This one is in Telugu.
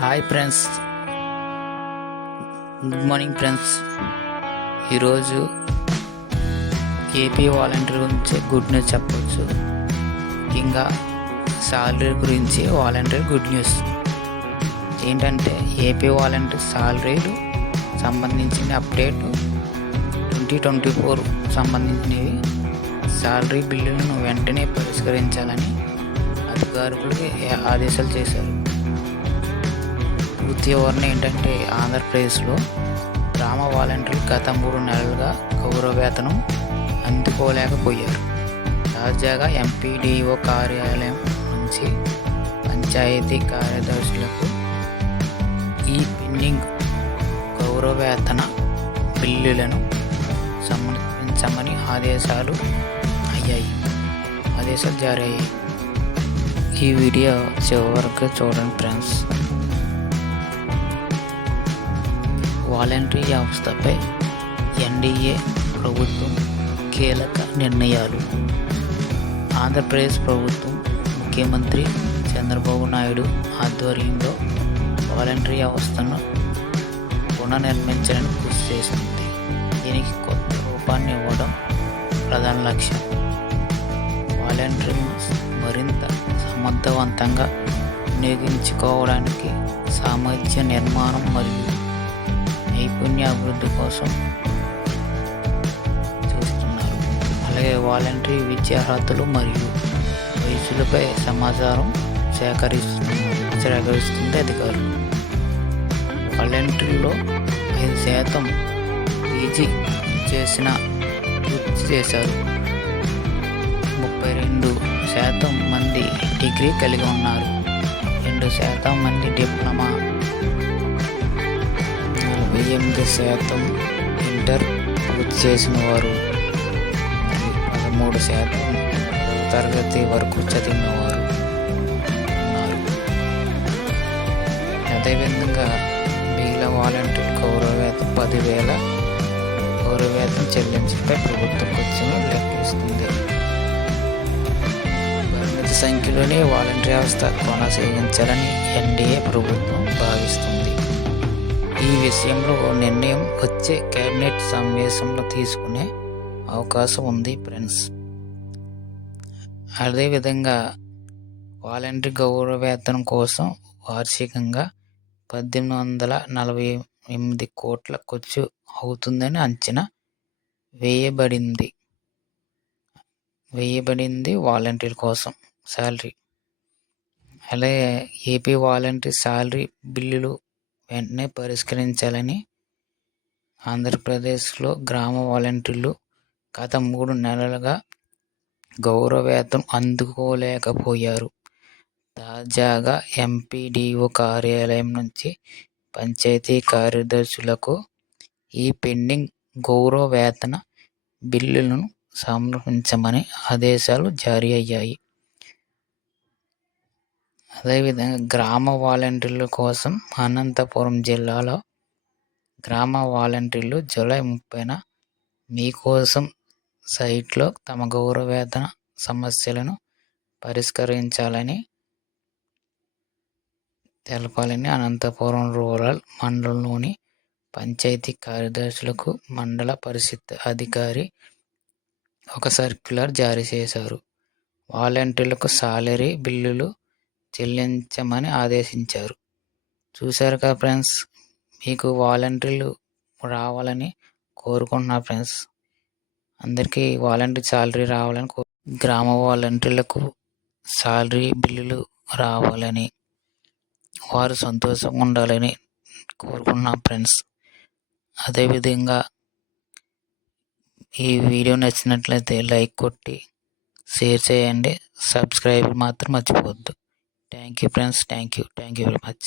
Hi friends good morning friends ఈరోజు ఏపీ వాలంటీర్ గురించి గుడ్ న్యూస్ చెప్పవచ్చు ఇంకా సాలరీ గురించి వాలంటీర్ గుడ్ న్యూస్ ఏంటంటే ఏపీ వాలంటీర్ సాలరీలు సంబంధించిన అప్డేట్ ట్వంటీ ట్వంటీ ఫోర్ సంబంధించినవి. సాలరీ బిల్లులను వెంటనే పరిష్కరించాలని అధికారులకు ఆదేశాలు చేశారు? వృత్తి వివరణ ఏంటంటే ఆంధ్రప్రదేశ్లో గ్రామ వాలంటీర్లు గత మూడు నెలలుగా గౌరవ వేతనం అందుకోలేకపోయారు. తాజాగా ఎంపీడీఓ కార్యాలయం నుంచి పంచాయతీ కార్యదర్శులకు ఈ పెండింగ్ గౌరవ వేతన బిల్లులను సమర్పించమని ఆదేశాలు అయ్యాయి. ఆదేశాలు జారీ అయ్యాయి. ఈ వీడియో చివరికి చూడండి ఫ్రెండ్స్. వాలంటరీ వ్యవస్థపై ఎన్డీఏ ప్రభుత్వం కీలక నిర్ణయాలు. ఆంధ్రప్రదేశ్ ప్రభుత్వం ముఖ్యమంత్రి చంద్రబాబు నాయుడు ఆధ్వర్యంలో వాలంటరీ వ్యవస్థను పునర్నిర్మించడానికి కృషి చేస్తుంది. దీనికి కొత్త రూపాన్ని ఇవ్వడం ప్రధాన లక్ష్యం. వాలంటరీ మరింత సమర్థవంతంగా వినియోగించుకోవడానికి సామర్థ్య నిర్మాణం మరియు నైపుణ్య కోసం చూస్తున్నారు. అలాగే వాలంటరీ విద్యార్హతలు మరియు వయసులపై సమాచారం సేకరిస్తున్నారు సేకరిస్తుంది అధికారులు. వాలంటరీలో ఐదు శాతం పీజీ చేసిన పూర్తి చేశారు. ముప్పై రెండు శాతం మంది డిగ్రీ కలిగి ఉన్నారు. రెండు శాతం మంది డిప్లొమా నలభై ఎనిమిది శాతం ఇంటర్ పూర్తి చేసిన వారు పదమూడు శాతం తరగతి వరకు చదివినవారు ఉన్నారు. అదేవిధంగా మిగిలిన వాలంటీర్ గౌరవవేతం పదివేల గౌరవవేతం చెల్లించడంపై ప్రభుత్వం ఖర్చును లెక్కిస్తుంది. పరిమిత సంఖ్యలోనే వాలంటీర్ వ్యవస్థ కొనసాగించాలని ఎన్డీఏ ప్రభుత్వం భావిస్తుంది. ఈ విషయంలో నిర్ణయం వచ్చే కేబినెట్ సమావేశంలో తీసుకునే అవకాశం ఉంది ఫ్రెండ్స్. అదేవిధంగా వాలంటరీ గౌరవ వేతనం కోసం వార్షికంగా పద్దెనిమిది వందల నలభై ఎనిమిది కోట్ల ఖర్చు అవుతుందని అంచనా వేయబడింది. వేయబడింది వాలంటీర్ కోసం శాలరీ. అలాగే ఏపీ వాలంటీర్ శాలరీ బిల్లులు వెంటనే పరిష్కరించాలని ఆంధ్రప్రదేశ్లో గ్రామ వాలంటీర్లు గత మూడు నెలలుగా గౌరవ వేతనం అందుకోలేకపోయారు. తాజాగా ఎంపీడీఓ కార్యాలయం నుంచి పంచాయతీ కార్యదర్శులకు ఈ పెండింగ్ గౌరవ వేతన బిల్లులను సమర్పించమని ఆదేశాలు జారీ అయ్యాయి. అదేవిధంగా గ్రామ వాలంటీర్ల కోసం అనంతపురం జిల్లాలో గ్రామ వాలంటీర్లు జూలై ముప్పైన మీకోసం సైట్లో తమ గౌరవేతన సమస్యలను పరిష్కరించాలని తెలపాలని అనంతపురం రూరల్ మండలంలోని పంచాయతీ కార్యదర్శులకు మండల పరిషత్ అధికారి ఒక సర్క్యులర్ జారీ చేశారు. వాలంటీర్లకు సాలరీ బిల్లులు చెల్లించమని ఆదేశించారు. చూశారు కదా ఫ్రెండ్స్ మీకు వాలంటీర్లు రావాలని కోరుకుంటున్నా ఫ్రెండ్స్. అందరికీ వాలంటీర్ సాలరీ రావాలని కో గ్రామ వాలంటీర్లకు సాలరీ బిల్లులు రావాలని వారు సంతోషంగా ఉండాలని కోరుకుంటున్నాం ఫ్రెండ్స్. అదేవిధంగా ఈ వీడియో నచ్చినట్లయితే లైక్ కొట్టి షేర్ చేయండి. సబ్స్క్రైబ్ మాత్రం మర్చిపోవద్దు. Thank you, friends. Thank you. Thank you very much.